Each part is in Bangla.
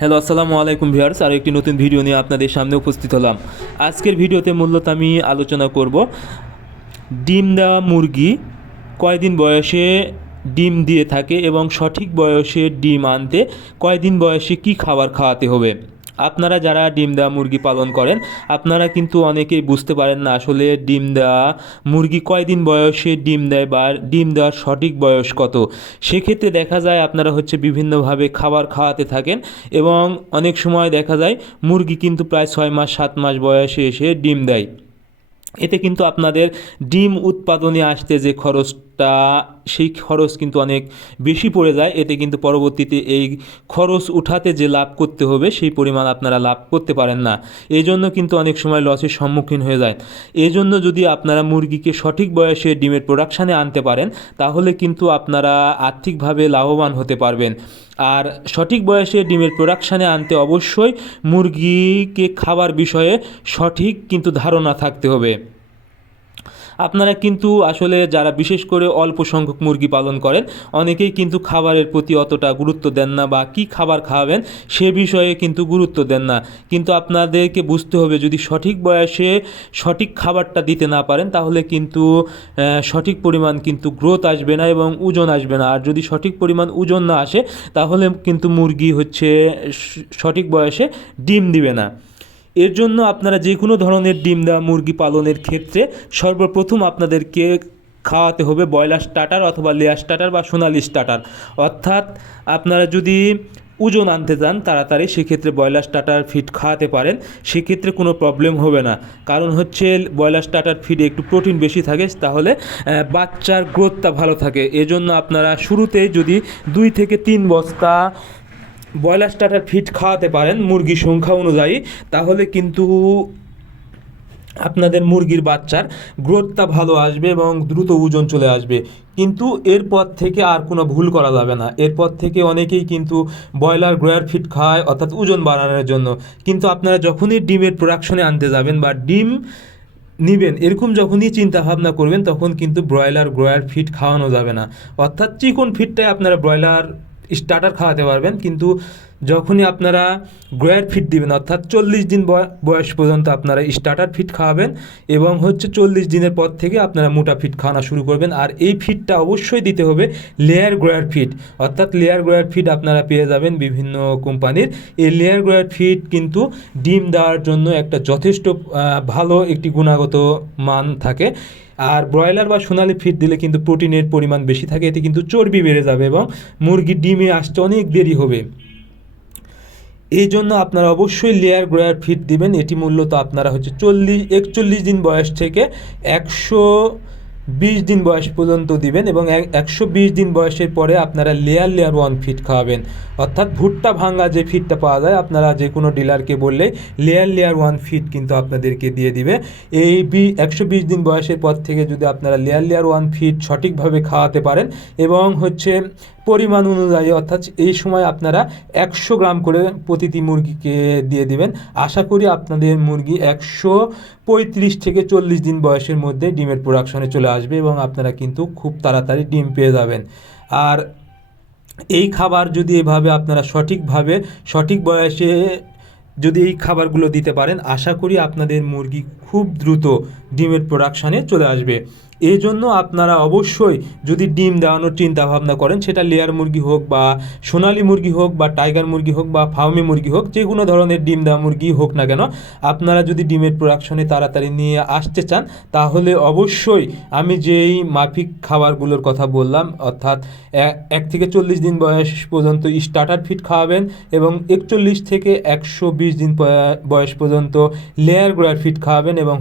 হ্যালো, আসসালামু আলাইকুম ভিউয়ার্স। আর একটি নতুন ভিডিও নিয়ে আপনাদের সামনে উপস্থিত হলাম। আজকের ভিডিওতে মূলত আমি আলোচনা করব ডিম দেওয়া মুরগি কয়দিন বয়সে ডিম দিয়ে থাকে এবং সঠিক বয়সে ডিম আনতে কয়দিন বয়সে কি খাবার খাওয়াতে হবে। আপনারা যারা ডিম দেওয়া মুরগি পালন করেন আপনারা কিন্তু অনেকেই বুঝতে পারেন না আসলে ডিম দেওয়া মুরগি কয়দিন বয়সে ডিম দেয় বা ডিম দেওয়ার সঠিক বয়স কত। সেক্ষেত্রে দেখা যায় আপনারা বিভিন্নভাবে খাবার খাওয়াতে থাকেন এবং অনেক সময় দেখা যায় মুরগি কিন্তু প্রায় 6 মাস 7 মাস বয়সে এসে ডিম দেয়। এতে কিন্তু আপনাদের ডিম উৎপাদনে আসতে যে খরচটা সেই খরচ কিন্তু অনেক বেশি পড়ে যায়। এতে কিন্তু পরবর্তীতে এই খরচ উঠাতে যে লাভ করতে হবে সেই পরিমাণ আপনারা লাভ করতে পারেন না। এই জন্য কিন্তু অনেক সময় লসের সম্মুখীন হয়ে যায়। এই জন্য যদি আপনারা মুরগিকে সঠিক বয়সে ডিমের প্রোডাকশানে আনতে পারেন তাহলে কিন্তু আপনারা আর্থিকভাবে লাভবান হতে পারবেন। আর সঠিক বয়সে ডিমের প্রোডাকশানে আনতে অবশ্যই মুরগিকে খাবার বিষয়ে সঠিক কিন্তু ধারণা থাকতে হবে। আপনারা কিন্তু আসলে যারা বিশেষ করে অল্প সংখ্যক মুরগি পালন করেন অনেকেই কিন্তু খাবারের প্রতি অতটা গুরুত্ব দেন না বা কি খাবার খাওয়াবেন সে বিষয়ে কিন্তু গুরুত্ব দেন না। কিন্তু আপনাদেরকে বুঝতে হবে যদি সঠিক বয়সে সঠিক খাবারটা দিতে না পারেন তাহলে কিন্তু সঠিক পরিমাণ কিন্তু গ্রোথ আসবে না এবং ওজন আসবে না। আর যদি সঠিক পরিমাণ ওজন না আসে তাহলে কিন্তু মুরগি সঠিক বয়সে ডিম দিবে না। এর জন্য আপনারা যে কোনো ধরনের ডিম দেওয়া মুরগি পালনের ক্ষেত্রে সর্বপ্রথম আপনাদেরকে খাওয়াতে হবে ব্রয়লার স্টার্টার অথবা লেয়ার স্টার্টার বা সোনালি স্টার্টার। অর্থাৎ আপনারা যদি ওজন আনতে চান তাড়াতাড়ি সেক্ষেত্রে ব্রয়লার স্টার্টার ফিড খাওয়াতে পারেন, সেক্ষেত্রে কোনো প্রবলেম হবে না। কারণ ব্রয়লার স্টার্টার ফিডে একটু প্রোটিন বেশি থাকে, তাহলে বাচ্চার গ্রোথটা ভালো থাকে। এজন্য আপনারা শুরুতেই যদি 2 থেকে 3 বস্তা ব্রয়লার স্টার্টার ফিড খাওয়াতে পারেন মুরগির সংখ্যা অনুযায়ী তাহলে কিন্তু আপনাদের মুরগির বাচ্চার গ্রোথটা ভালো আসবে এবং দ্রুত ওজন চলে আসবে। কিন্তু এরপর থেকে আর কোনো ভুল করা যাবে না। এরপর থেকে অনেকেই কিন্তু ব্রয়লার ফিড খায় অর্থাৎ ওজন বাড়ানোর জন্য, কিন্তু আপনারা যখনই ডিমের প্রোডাকশনে আনতে যাবেন বা ডিম নিবেন এরকম যখনই চিন্তা ভাবনা করবেন তখন কিন্তু ব্রয়লার ফিড খাওয়ানো যাবে না। অর্থাৎ চিকন ফিডটাই আপনারা ব্রয়লার স্টার্টার খাওয়াতে পারবেন, কিন্তু যখনই আপনারা গ্রোয়ার ফিড দিবেন অর্থাৎ 40 দিন বয়স পর্যন্ত আপনারা স্টার্টার ফিড খাওয়াবেন এবং 40 দিনের পর থেকে আপনারা মোটা ফিড খাওয়ানো শুরু করবেন। আর এই ফিডটা অবশ্যই দিতে হবে লেয়ার গ্রোয়ার ফিড। অর্থাৎ লেয়ার গ্রোয়ার ফিড আপনারা পেয়ে যাবেন বিভিন্ন কোম্পানির। এই লেয়ার গ্রোয়ার ফিড কিন্তু ডিম দেওয়ার জন্য একটা যথেষ্ট ভালো একটি গুণগত মান থাকে। আর ব্রয়লার বা সোনালি ফিড দিলে কিন্তু প্রোটিনের পরিমাণ বেশি থাকে, এতে কিন্তু চর্বি বেড়ে যাবে এবং মুরগির ডিমে আসতে অনেক দেরি হবে। এই জন্য আপনারা অবশ্যই লেয়ার গ্রোয়ার ফিড দিবেন। এটি মূলত আপনারা 41 দিন বয়স থেকে 120 দিন বয়স পর্যন্ত দিবেন এবং 120 দিন বয়সের পরে আপনারা লেয়ার 1 ফিড খাওয়াবেন। অর্থাৎ ভুট্টা ভাঙা যে ফিডটা পাওয়া যায় আপনারা যে কোনো ডিলারকে বললে লেয়ার 1 ফিড কিন্তু আপনাদেরকে দিয়ে দিবে। এই 120 দিন বয়সের পর থেকে যদি আপনারা লেয়ার 1 ফিড সঠিকভাবে খাওয়াতে পারেন এবং পরিমাণ অনুযায়ী অর্থাৎ এই সময় আপনারা 100 গ্রাম করে প্রতিটি মুরগিকে দিয়ে দিবেন। আশা করি আপনাদের মুরগি 135 থেকে 40 দিন বয়সের মধ্যে ডিমের প্রোডাকশনে চলে আসবে এবং আপনারা কিন্তু খুব তাড়াতাড়ি ডিম পেয়ে যাবেন। আর এই খাবার যদি এভাবে আপনারা সঠিক বয়সে যদি এই খাবারগুলো দিতে পারেন আশা করি আপনাদের মুরগি খুব দ্রুত ডিমের প্রোডাকশানে চলে আসবে। এই জন্য আপনারা অবশ্যই যদি ডিম দেওয়ানোর চিন্তা ভাবনা করেন সেটা লেয়ার মুরগি হোক বা সোনালি মুরগি হোক বা টাইগার মুরগি হোক বা ফার্মি মুরগি হোক, যে কোনো ধরনের ডিম দেওয়া মুরগি হোক না কেন, আপনারা যদি ডিমের প্রোডাকশনে তাড়াতাড়ি নিয়ে আসতে চান তাহলে অবশ্যই আমি যেই মাফিক খাবারগুলোর কথা বললাম অর্থাৎ 1 থেকে 40 দিন বয়স পর্যন্ত স্টার্টার ফিড খাওয়াবেন এবং 41 থেকে 120 দিন বয়স পর্যন্ত লেয়ার গ্রোয়ার ফিড খাওয়াবেন এবং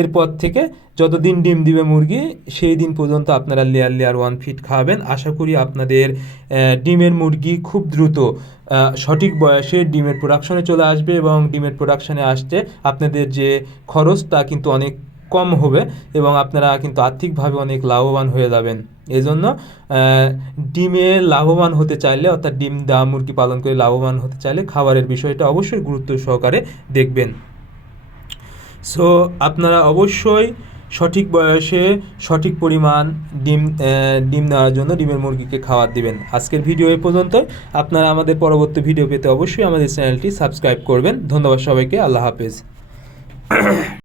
এরপর থেকে যতদিন ডিম দিবে মুরগি সেই দিন পর্যন্ত আপনারা লেয়ার 1 ফিড খাওয়াবেন। আশা করি আপনাদের ডিমের মুরগি খুব দ্রুত সঠিক বয়সে ডিমের প্রোডাকশনে চলে আসবে এবং ডিমের প্রোডাকশনে আসতে আপনাদের যে খরচ তা কিন্তু অনেক কম হবে এবং আপনারা কিন্তু আর্থিকভাবে অনেক লাভবান হয়ে যাবেন। এজন্য ডিমে লাভবান হতে চাইলে অর্থাৎ ডিম দেওয়া মুরগি পালন করে লাভবান হতে চাইলে খাবারের বিষয়টা অবশ্যই গুরুত্ব সহকারে দেখবেন। সো আপনারা অবশ্যই সঠিক বয়সে সঠিক পরিমাণ ডিম দেওয়ার জন্য ডিমের মুরগিকে খাবার দিবেন। আজকের ভিডিও এই পর্যন্তই। আপনারা আমাদের পরবর্তী ভিডিও পেতে অবশ্যই আমাদের চ্যানেলটি সাবস্ক্রাইব করবেন। ধন্যবাদ সবাইকে। আল্লাহ হাফেজ।